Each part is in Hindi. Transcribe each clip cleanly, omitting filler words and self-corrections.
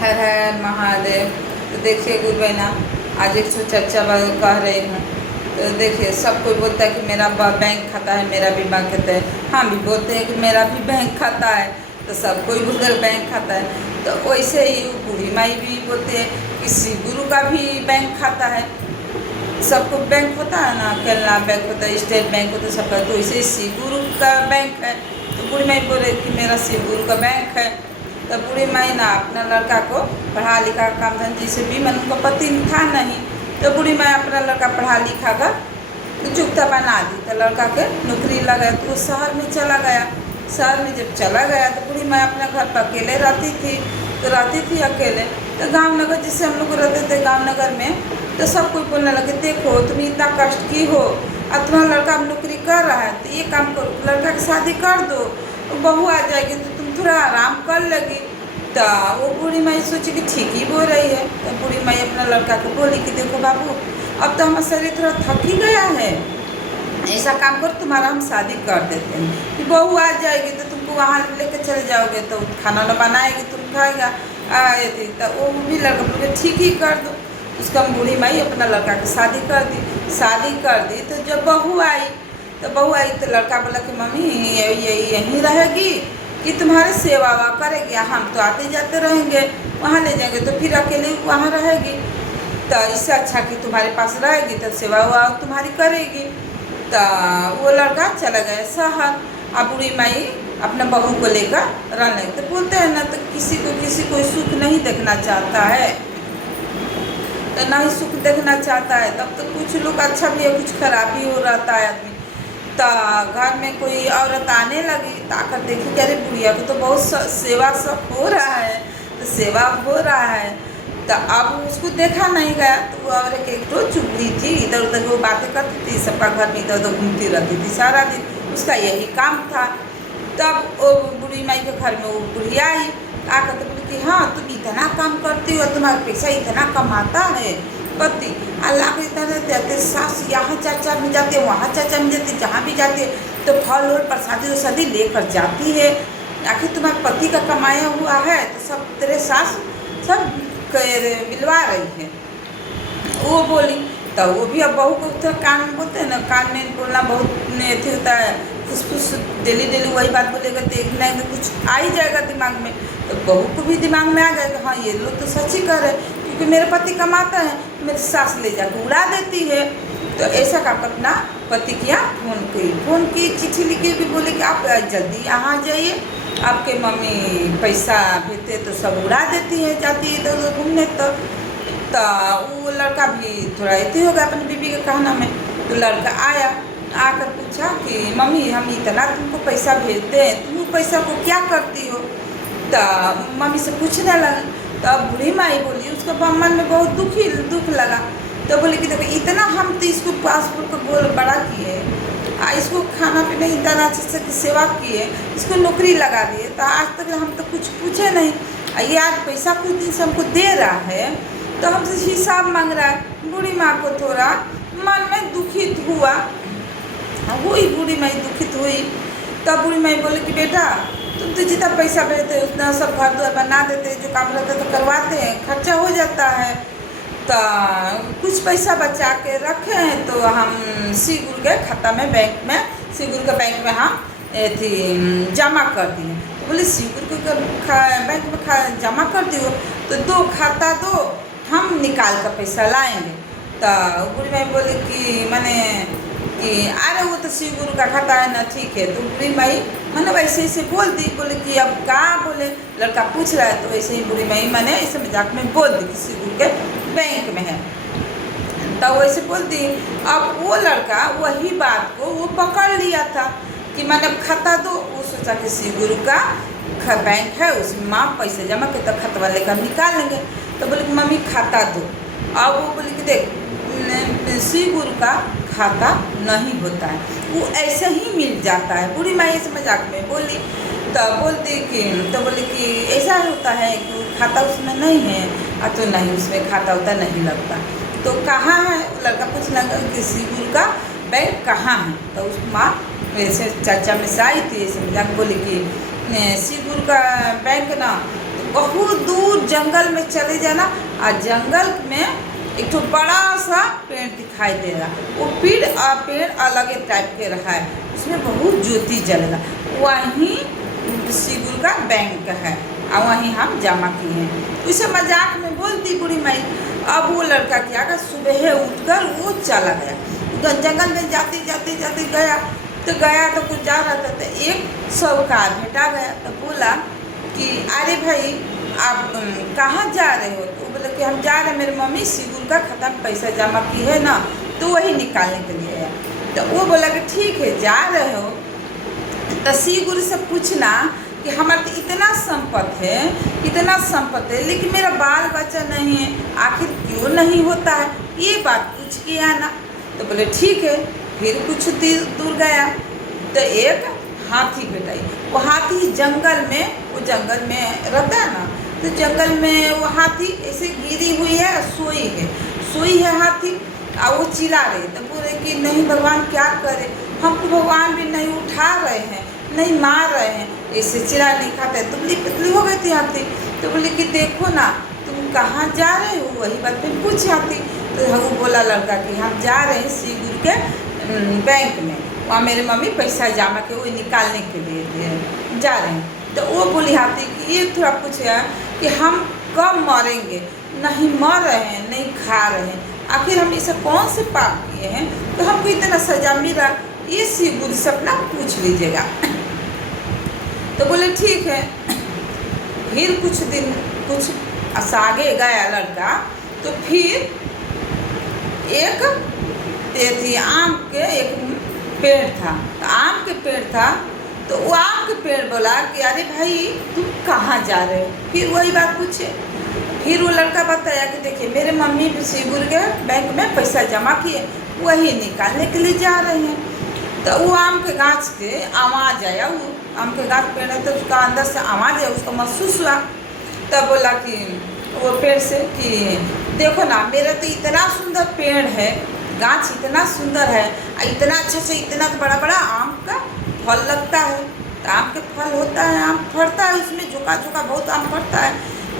हर हर महादेव। तो देखिए गुरु बहना, आज एक सौ चर्चा कह रही हूँ। तो देखिए, सब कोई बोलता है कि मेरा बैंक खाता है, मेरा भी बैंक खाता है। हम भी बोलते हैं कि मेरा भी बैंक खाता है, तो सब कोई उधर बैंक खाता है। तो वैसे ही बूढ़ी माई भी बोलते हैं कि शिव गुरु का भी बैंक खाता है। सबको बैंक होता है ना, केरला बैंक होता है, स्टेट बैंक होता है सबका। तो वैसे शिव गुरु का बैंक है। तो बूढ़ी माई बोले कि मेरा शिव गुरु का बैंक है। तो बूढ़ी माई ना अपना लड़का को पढ़ा लिखा काम धंधे से भी मन उनको पति था नहीं। तो बूढ़ी माई अपना लड़का पढ़ा लिखा कर चुकता बना दी। तो लड़का के नौकरी लगा तो वो शहर में चला गया। शहर में जब चला गया तो बूढ़ी माई अपने घर पर अकेले रहती थी। तो रहती थी अकेले। तो गांव नगर जैसे हम लोग रहते थे गांव नगर में, तो सब कोई बोलने लगे, देखो तुम इतना कष्ट की हो, अब तुम्हारा लड़का अब नौकरी कर रहा है, तो ये काम करो, लड़का की शादी कर दो, तो बहू आ जाएगी तो तुम थोड़ा आराम कर लगी। तो वो बूढ़ी माई सोची कि ठीक ही बोल रही है। तो बूढ़ी माई अपना लड़का को बोली कि देखो बाबू, अब तो हमारा शरीर थोड़ा थक ही गया है, ऐसा काम करो तुम्हारा हम शादी कर देते हैं कि बहू आ जाएगी तो तुमको वहाँ लेकर चले जाओगे, तो खाना ना बनाएगी, तुम खाएगा आए थी। तो वो भी लड़का बोले ठीक ही कर दो। उसका बूढ़ी माई अपना लड़का की शादी कर दी। शादी कर दी तो जब बहू आई तो लड़का बोला कि मम्मी यहीं रहेगी कि तुम्हारे सेवा वा करेगी, हम तो आते जाते रहेंगे, वहाँ ले जाएंगे तो फिर अकेले वहाँ रहेगी, तो इससे अच्छा कि तुम्हारे पास रहेगी तो सेवा वा तुम्हारी करेगी। तो वो लड़का चला गया शहर। अब बूढ़ी माई अपने बहू को लेकर रहने लगी। तो बोलते हैं ना, तो किसी को सुख नहीं देखना चाहता है, तो ना ही सुख देखना चाहता है। तब तो कुछ लोग अच्छा भी है, कुछ खराब भी हो रहता है आदमी। तो घर में कोई औरत आने लगी तो आकर देखी कि अरे बुढ़िया को तो बहुत सेवा सब हो रहा है, तो सेवा हो रहा है। तो अब उसको देखा नहीं गया। तो वो औरत एक तो चुप रही थी, इधर उधर वो बातें करती थी, सबका घर में इधर उधर घूमती रहती थी सारा दिन, उसका यही काम था। तब वो बूढ़ी माई के घर में वो बुढ़िया आई, आकर तो बोली कि हाँ तुम इतना काम करती हो, तुम्हारा पैसा इतना कमाता है पति, अल्लाह के तरह देते, सास यहाँ चाचा में जाते, वहाँ चाचा में जाते, जहाँ भी जाते तो फल और प्रसादी वसादी लेकर जाती है। आखिर तुम्हारे पति का कमाया हुआ है तो सब तेरे सास सब मिलवा रही है। वो बोली तो वो भी अब बहू को तो कान में बोलते हैं ना, कान में बोलना बहुत अथी होता है, फुस डेली वही बात बोलेगा तो एक नहीं तो कुछ आ ही जाएगा दिमाग में। तो बहू को भी दिमाग में आ गया कि हाँ ये लोग तो सच ही कर रहे हैं, क्योंकि मेरे पति कमाता है, मेरी सास ले जाकर उड़ा देती है। तो ऐसा का अपना पति किया, फोन की चिट्ठी लिखी कि बोले कि आप जल्दी यहाँ आ जाइए, आपके मम्मी पैसा भेजते तो सब उड़ा देती है, जाती है तो घूमने। तो वो लड़का भी थोड़ा ऐसे हो गया अपनी बीबी के कहना में। तो लड़का आया, आकर पूछा कि मम्मी हम इतना तुमको पैसा भेजते हैं, तुम पैसा को क्या करती हो? तो मम्मी से पूछने लगा। तो बूढ़ी माई बोली, उसको मन में बहुत दुख लगा। तो बोले कि देखो इतना हम तो इसको पासपोर्ट को बोल बड़ा किए, इसको खाना पीना इतना अच्छे से सेवा किए, इसको नौकरी लगा दिए, तो आज तक हम तो कुछ पूछे नहीं, ये आज पैसा कुछ दिन से हमको दे रहा है तो हमसे हिसाब मांग रहा है। बूढ़ी माँ को थोड़ा मन में दुखित हुआ, वही बूढ़ी माई दुखित हुई। तब बूढ़ी माई बोले कि बेटा तुम तो जितना पैसा भेजते उतना सब घर द्वार बना देते, जो काम रहता है तो करवाते हैं, खर्चा हो जाता है, तो कुछ पैसा बचा के रखे हैं तो हम शिव गुरु के खाता में बैंक में शिव गुरु के बैंक में हम थी जमा कर दिए। तो बोले शिव गुरु के बैंक में जमा कर दियो तो दो खाता दो, हम निकाल कर पैसा लाएंगे। तो बूढ़ी माई बोली कि मैंने कि अरे वो तो शिव गुरु का खाता है ना, ठीक है। तो बूढ़ी माई मैंने वैसे बोल दी, बोले कि अब कहाँ बोले, लड़का पूछ रहा है तो वैसे ही बूढ़ी माई मैंने ऐसे मजाक में बोल दी कि शिव गुरु के बैंक में है। तो वैसे बोल दी। अब वो लड़का वही बात को वो पकड़ लिया था कि मैंने खाता दो, वो सोचा कि शिव गुरु का बैंक है उसमें माँ पैसे जमा के तो खाता वाले का निकाल लेंगे। तो बोले कि मम्मी खाता दो। अब वो बोले कि देख शिव गुरु का खाता नहीं होता है, वो ऐसे ही मिल जाता है। बूढ़ी माई ऐसे मजाक में बोली। तो बोलती कि तो बोली कि ऐसा होता है कि खाता उसमें नहीं है, तो नहीं उसमें खाता होता नहीं लगता। तो कहाँ है? लड़का पूछने लगा कि शिव गुरु का बैंक कहाँ है? तो उस माँ वैसे चर्चा में से आई थी, ऐसे मजाक बोली कि शिव गुरु का बैंक ना बहुत दूर जंगल में चले जाना और जंगल में एक तो बड़ा सा पेड़ दिखाई दे रहा। वो पेड़ अलग टाइप के रहा है, उसमें बहुत ज्योति जलेगा। वहीं सी गुरु का बैंक है और वहीं हम जमा किए हैं। उसे मजाक में बोलती बूढ़ी माई। अब वो लड़का क्या कर, सुबह उठकर वो चला गया जंगल में। जाते जाते जाते गया तो कुछ जा रहा था, तो एक साहूकार भेटा गया। तो बोला कि अरे भाई आप कहाँ जा रहे हो? तो बोले कि हम जा रहे हैं, मेरी मम्मी सिगुल का खाता में पैसा जमा की है ना, तो वही निकालने के लिए है। तो वो बोला कि ठीक है जा रहे हो तो सिगुल से पूछना कि हमारे तो इतना संपत्ति है लेकिन मेरा बाल बच्चा नहीं है, आखिर क्यों नहीं होता है, ये बात पूछ के आना। तो बोले ठीक है। फिर कुछ दूर गया तो एक हाथी भेटाई। वो हाथी जंगल में रहता है ना, तो जंगल में वो हाथी ऐसे गिरी हुई है, सोई है हाथी। और वो चिल्ला रहे। तो बोले कि नहीं भगवान क्या करे, हमको भगवान भी नहीं उठा रहे हैं, नहीं मार रहे हैं, ऐसे चिल्ला नहीं खाते। दुबली पतली हो गई थी हाथी। तो बोले कि देखो ना तुम कहाँ जा रहे हो, वही बात में पूछ हाथी। तो वो बोला लड़का कि हम जा रहे हैं श्री गुरु के बैंक में, वहाँ मेरे मम्मी पैसा जमा के वो निकालने के लिए जा रहे हैं। तो वो बोली हाथी कि ये थोड़ा पूछा कि हम कब मरेंगे, नहीं मर रहे हैं नहीं खा रहे हैं, आखिर हम इसे कौन से पाप किए हैं तो हमको इतना सजा मिला, ये श्री गुरु से अपना पूछ लीजिएगा। तो बोले ठीक है। फिर कुछ आगे गया लड़का, तो फिर एक आम के एक पेड़ था। तो आम के पेड़ था, तो वो आम के पेड़ बोला कि अरे भाई तुम कहाँ जा रहे हो? फिर वही बात पूछे। फिर वो लड़का बताया कि देखिए मेरे मम्मी भी श्री गुरु के बैंक में पैसा जमा किए, वही निकालने के लिए जा रहे हैं। तो वो आम के गाछ के आवाज़ आया, वो आम के गाछ पेड़ है तो उसका अंदर से आवाज़ आया, उसको महसूस हुआ। तब बोला कि वो पेड़ से कि देखो ना मेरा तो इतना सुंदर पेड़ है, गाछ इतना सुंदर है, इतना अच्छा से इतना बड़ा बड़ा आम का फल लगता है। तो आम के फल होता है, आम फड़ता है, उसमें झुका बहुत आम फड़ता है,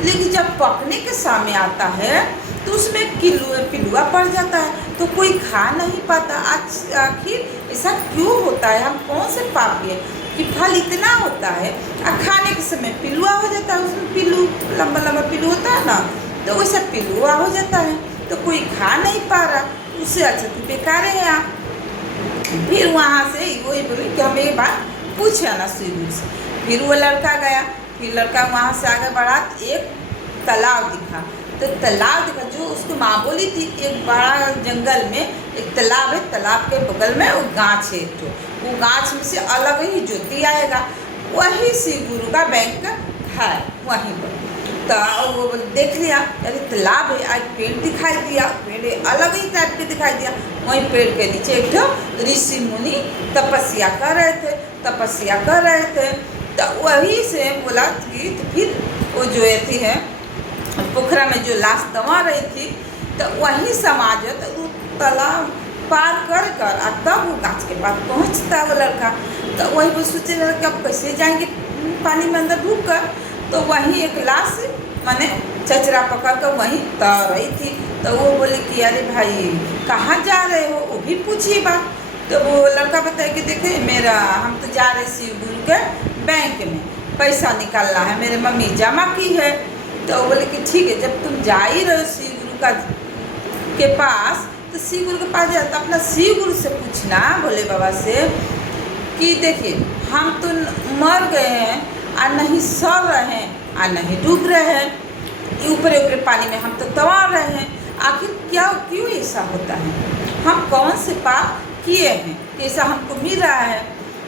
लेकिन जब पकने के सामने आता है तो उसमें पिलुआ पड़ जाता है, तो कोई खा नहीं पाता। आखिर ऐसा क्यों होता है? हम कौन से पाप किए कि फल इतना होता है और खाने के समय पिलुआ हो जाता है, उसमें लंबा पिलू होता है ना, तो वैसा पिलुआ हो जाता है, तो कोई खा नहीं पा रहा, उससे अच्छा तो बेकार है आप। फिर वहाँ से वही बोले कि हम ये बात पूछा ना श्री गुरु से। फिर वो लड़का गया, फिर लड़का वहाँ से आगे बढ़ा, एक तालाब दिखा। तो तालाब दिखा जो उसको माँ बोली थी कि एक बड़ा जंगल में एक तालाब है, तालाब के बगल में वो गाछ है, तो वो गाछ में से अलग ही ज्योति आएगा, वही श्री गुरु का बैंक है वहीं पर। तो वो देख लिया, अरे तालाब है, आज पेड़ दिखाई दिया, पेड़ अलग ही टाइप के दिखाई दिया। वहीं पेड़ के नीचे एक ऋषि मुनि तपस्या कर रहे थे। तो वही से बोला कि तो फिर वो जो थी है पोखरा में जो लाश दबा रही थी, तो वही समाज है, तो वो तालाब पार कर तब वो गाछ के पास पहुँचता है वो लड़का। तो वही वो सोचे लगा कि अब कैसे जाएंगे पानी में अंदर डूब कर। तो वहीं एक लाश माने चचरा पकड़ कर वहीं तैर रही थी। तो वो बोले कि अरे भाई कहाँ जा रहे हो, वो भी पूछिए बात। तो वो लड़का बताया कि देखे हम तो जा रहे श्री गुरु के बैंक में, पैसा निकालना है, मेरे मम्मी जमा की है। तो बोले कि ठीक है, जब तुम जा ही रहे हो श्री गुरु के पास, तो श्री गुरु के पास जाता अपना श्री गुरु से पूछना, भोले बाबा से कि देखिए हम तो मर गए हैं और नहीं सड़ रहे हैं और नहीं डूब रहे हैं, ऊपर पानी में हम तो तैर रहे हैं, आखिर क्यों ऐसा होता है? हम कौन से पाप किए हैं कि ऐसा हमको मिल रहा है?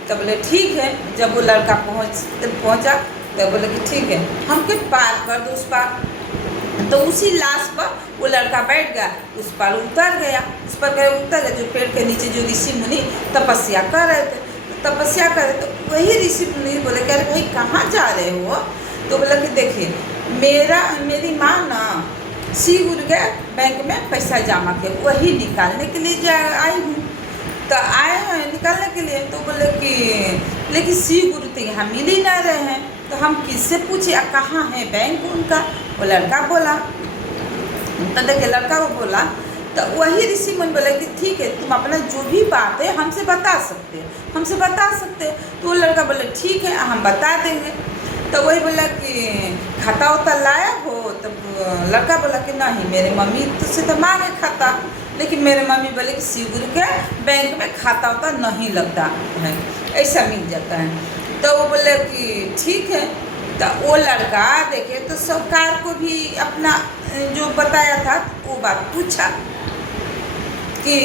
तो बोले ठीक है। जब वो लड़का पहुंचा तो बोले कि ठीक है हमके पार कर दो उस पार। तो उसी लाश पर वो लड़का बैठ गया, उस पर उतर गया, जो पेड़ के नीचे जो ऋषि मुनि तपस्या कर रहे थे। तो वही ऋषि मुनि बोले कि अरे भाई कहाँ जा रहे हो? तो बोला कि देखिए मेरी माँ ना श्री गुरु के बैंक में पैसा जमा के वही निकालने के लिए आई हूँ। तो आए हैं निकालने के लिए। तो बोले कि लेकिन श्री गुरु तो यहाँ मिल ही नहीं रहे हैं, तो हम किससे पूछे कहाँ है बैंक उनका? वो लड़का बोला। तो देखिए लड़का वो बोला, तो वही ऋषि मुनि बोले कि ठीक है, तुम अपना जो भी बात है हमसे बता सकते हो, हमसे बता सकते हो। तो वो लड़का बोले ठीक है, हम बता देंगे। तो वही बोला कि खाता उता लाया हो? तो लड़का बोला कि नहीं, मेरे मम्मी तुझसे तो मांगे खाता, लेकिन मेरे मम्मी बोले कि शिव गुरु के बैंक में खाता उता नहीं लगता है, ऐसा मिल जाता है। तो वो बोले कि ठीक है। तो वो लड़का देखे तो साहूकार को भी अपना जो बताया था वो बात पूछा कि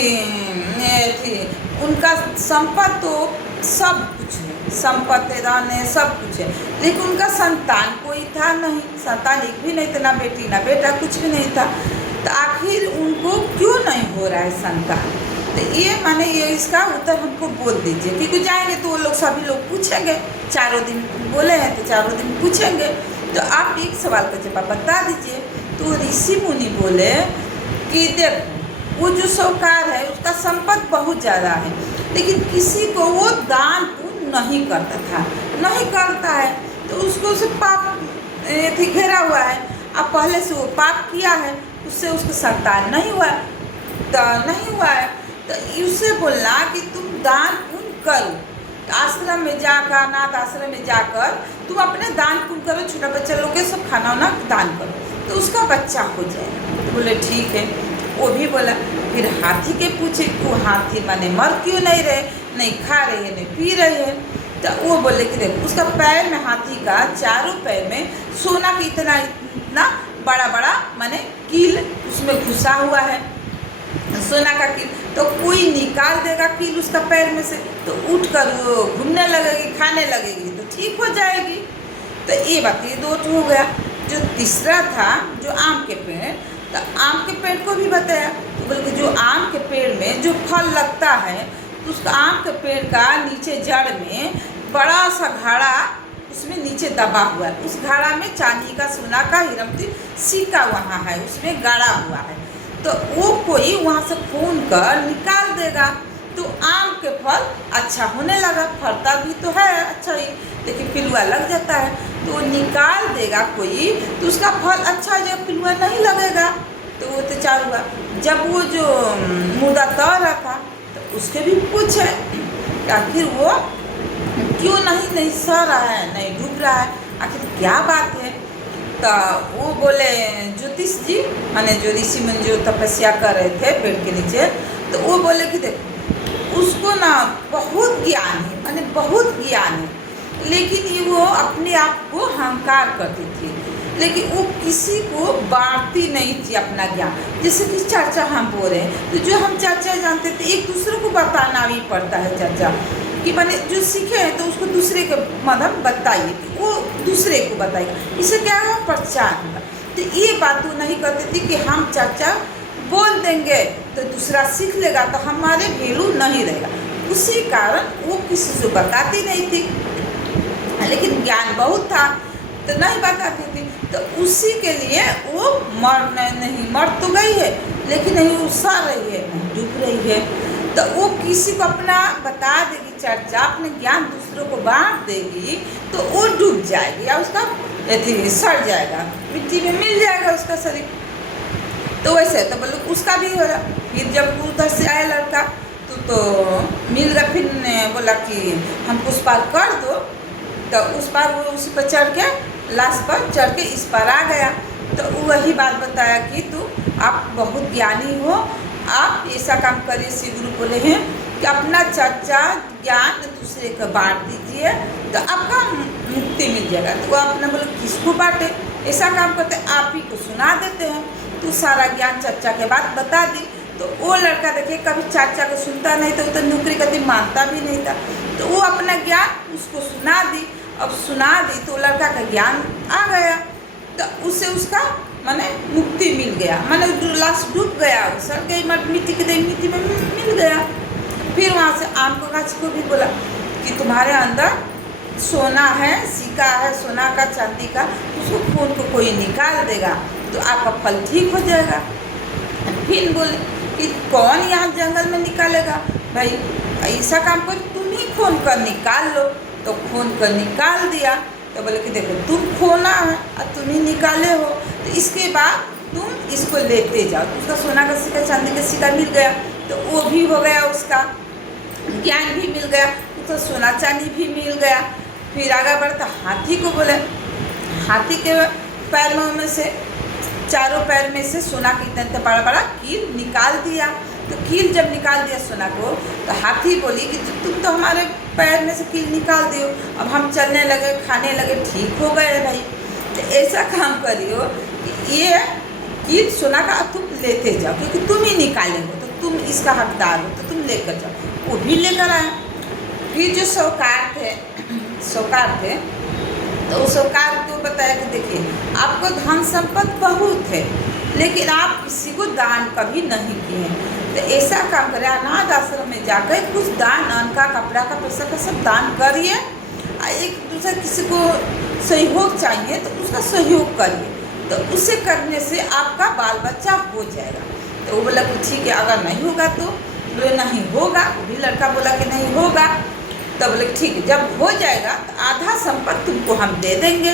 उनका संपत्ति तो सब कुछ है, संपत्ति दाने सब कुछ है, लेकिन उनका संतान कोई था नहीं, संतान एक भी नहीं था, ना बेटी ना बेटा, कुछ भी नहीं था। तो आखिर उनको क्यों नहीं हो रहा है संतान? तो ये माने ये इसका उत्तर हमको बोल दीजिए, क्योंकि जाएंगे तो वो लोग सभी लोग पूछेंगे, चारों दिन बोले हैं तो चारों दिन पूछेंगे। तो आप एक सवाल का जवाब बता दीजिए। तो ऋषि मुनि बोले कि देखो, वो जो साहूकार है उसका संपत्ति बहुत ज़्यादा है, लेकिन किसी को वो दान पुण्य नहीं करता था, नहीं करता है। तो उसको उसे पाप घेरा हुआ है, अब पहले से वो पाप किया है, उससे उसको संतान नहीं हुआ, तो नहीं हुआ है। तो उससे बोलना कि तुम दान पुण्य करो, आश्रम में जाकर, अनाथ आश्रम में जाकर तुम अपने दान पुण्य करो, छोटा बच्चा लोग के सब खाना वाना दान करो, तो उसका बच्चा हो जाएगा। तो बोले ठीक है। वो भी बोला। फिर हाथी के पूछे कि वो हाथी माने मर क्यों नहीं रहे, नहीं खा रहे हैं नहीं पी रहे हैं। तो वो बोले कि देखो, उसका पैर में, हाथी का चारों पैर में सोना की इतना इतना बड़ा बड़ा माने कील उसमें घुसा हुआ है, सोना का कील। तो कोई निकाल देगा कील उसका पैर में से, तो उठ कर वो घूमने लगेगी, खाने लगेगी, तो ठीक हो जाएगी। तो ये बात, ये दो हो गया। जो तीसरा था, जो आम के पेड़, तो आम के पेड़ को भी बताया। तो बल्कि जो आम के पेड़ में जो फल लगता है, तो उस आम के पेड़ का नीचे जड़ में बड़ा सा घड़ा उसमें नीचे दबा हुआ है, उस घड़ा में चांदी का, सोना का, हीरा सिक्का वहाँ है, उसमें गाड़ा हुआ है। तो वो कोई वहाँ से खून कर निकाल देगा, तो आम के फल अच्छा होने लगा, फलता भी तो है अच्छा ही, लेकिन पिलुआ लग जाता है। तो वो निकाल देगा कोई, तो उसका फल अच्छा हो जाएगा, पिलुआ नहीं लगेगा, तो वो तो चार हुआ। जब वो जो मुर्दा तैर रहा था, तो उसके भी पूछे आखिर वो क्यों नहीं सह रहा है, नहीं डूब रहा है, आखिर क्या बात है? तो वो बोले, ज्योतिष जी माने जो ऋषि मुनि जो तपस्या कर रहे थे पेड़ के नीचे, तो वो बोले कि देखो, उसको ना बहुत ज्ञान है, माने बहुत ज्ञान है, लेकिन ये वो अपने आप को अहंकार करती थी, लेकिन वो किसी को बांटती नहीं थी अपना ज्ञान। जैसे कि चर्चा हम बोल रहे हैं, तो जो हम चर्चा जानते थे एक दूसरे को बताना भी पड़ता है चर्चा कि मैंने जो सीखे हैं तो उसको दूसरे के मतलब बताइए, वो दूसरे को बताइए, इससे क्या होगा, प्रचार होगा। तो ये बात वो नहीं करती थी कि हम चर्चा बोल देंगे तो दूसरा सीख लेगा, तो हमारे वैल्यू नहीं रहेगा, उसी कारण वो किसी से बताती नहीं थी, लेकिन ज्ञान बहुत था तो नहीं बताती थी। तो उसी के लिए वो मर तो गई है, लेकिन नहीं वो सह रही है, नहीं डूब रही है। तो वो किसी को अपना बता देगी चर्चा, अपने ज्ञान दूसरों को बांट देगी, तो वो डूब जाएगी या उसका सड़ जाएगा, मिट्टी में मिल जाएगा उसका शरीर। तो वैसे तो बोलो उसका भी हो रहा। फिर जब उधर से आया लड़का तो मिल गया, फिर बोला कि हमको उस पार कर दो, तो उस पार वो उस पर चढ़ के, लाश पर चढ़ के इस पार आ गया। तो वही बात बताया कि आप बहुत ज्ञानी हो, आप ऐसा काम करिए, श्री गुरु बोले हैं कि अपना चर्चा ज्ञान दूसरे को बांट दीजिए, तो आपका मुक्ति मिल जाएगा। तो वो अपने बोले किसको बांटे, ऐसा काम करते आप ही को सुना देते हैं। तो सारा ज्ञान चर्चा के बाद बता दी। तो वो लड़का देखिए कभी चर्चा को सुनता नहीं था, वो तो नौकरी कभी मानता भी नहीं था, तो वो अपना ज्ञान उसको सुना दी। अब सुना दी तो लड़का का ज्ञान आ गया, तो उससे उसका माने मुक्ति मिल गया, माने लाश डूब गया, सड़ गई, मिट्टी के दे मिट्टी में मिल गया। फिर वहाँ से आम को गाछ को भी बोला कि तुम्हारे अंदर सोना है, सिक्का है, सोना का, चांदी का, उसको खून को कोई निकाल देगा तो आपका फल ठीक हो जाएगा। फिर बोले कि कौन यहाँ जंगल में निकालेगा, भाई ऐसा काम कर, तुम ही खून कर निकाल लो। तो खून कर निकाल दिया। तो बोले कि देखो तुम खोना है और तुम ही निकाले हो, तो इसके बाद तुम इसको लेते जाओ। तो उसका सोना का सिक्का चांदी का सिक्का मिल गया, तो वो भी हो गया, उसका ज्ञान भी मिल गया, उसका सोना चांदी भी मिल गया। फिर आगे बढ़ता हाथी को बोले, हाथी के पैर में से, चारों पैर में से सोना की इतना बड़ा बड़ा कील निकाल दिया। तो कील जब निकाल दिया सोना को, तो हाथी बोली कि तुम तो हमारे पैर में से कील निकाल दियो, अब हम चलने लगे, खाने लगे, ठीक हो गए भाई। तो ऐसा काम करियो कि ये कील सोना का अब तुम लेते जाओ, क्योंकि तुम ही निकाले हो, तो तुम इसका हकदार हो, तो तुम लेकर जाओ। वो भी लेकर आए। फिर जो साहूकार थे तो उस साहूकार को बताया कि देखिए, आपको धन संपत्ति बहुत है, लेकिन आप किसी को दान कभी नहीं किए। तो ऐसा काम करें, अनाथ आश्रम में जाकर कुछ दान, अन्न का, कपड़ा का, पैसा का सब दान करिए। एक दूसरे किसी को सहयोग चाहिए तो उसका सहयोग करिए, तो उसे करने से आपका बाल बच्चा हो जाएगा। तो वो बोला कि ठीक है, अगर नहीं होगा तो? बोले नहीं होगा। वो भी लड़का बोला कि नहीं होगा। तो बोले ठीक है, जब हो जाएगा तो आधा संपत्ति तुमको हम दे देंगे।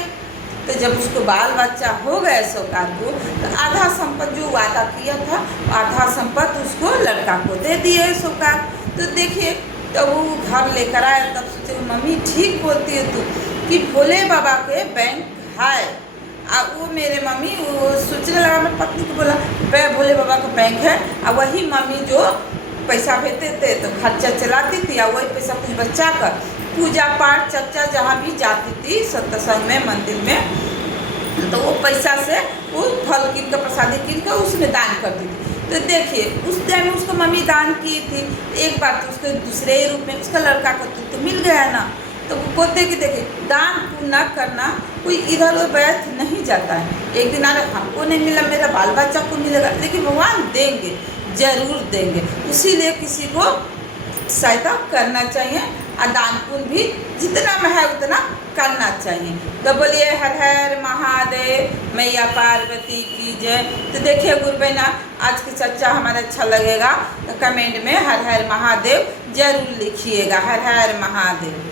तो जब उसको बाल बच्चा हो गया साहूकार को, तो आधा संपत्ति जो वादा किया था, आधा संपत्ति उसको लड़का को दे दिए साहूकार। तो देखिए, तो वो घर लेकर आए, तब सोचे मम्मी ठीक बोलती है तू कि भोले बाबा के बैंक है। अब वो मेरे मम्मी वो सोचने लगा, मेरी पत्नी को बोला भोले बाबा का बैंक है, और वही मम्मी जो पैसा भेजते थे तो खर्चा चलाती थी, और वही पैसा कुछ बचा कर पूजा पाठ चर्चा जहाँ भी जाती थी, सत्संग में, मंदिर में, तो वो पैसा से वो फल कीन कर, प्रसादी कीन कर उसमें दान करती थी। तो देखिए, उस टाइम में उसको मम्मी दान की थी। एक बार तो उसके दूसरे रूप में उसका लड़का को तो मिल गया ना। तो वो बोलते कि देखिए, दान पुण्य करना कोई इधर उधर व्यर्थ नहीं जाता है। एक दिन अरे हमको नहीं मिला, मेरा बाल बच्चा को मिलेगा, लेकिन भगवान देंगे, जरूर देंगे। इसीलिए किसी को सहायता करना चाहिए, और दान पुण्य भी जितना में है उतना करना चाहिए। तो बोलिए हर हर महादेव, मैया पार्वती की जय। तो देखिए गुरु बहना, आज की चर्चा हमारा अच्छा लगेगा तो कमेंट में हर हर महादेव जरूर लिखिएगा। हर हर महादेव।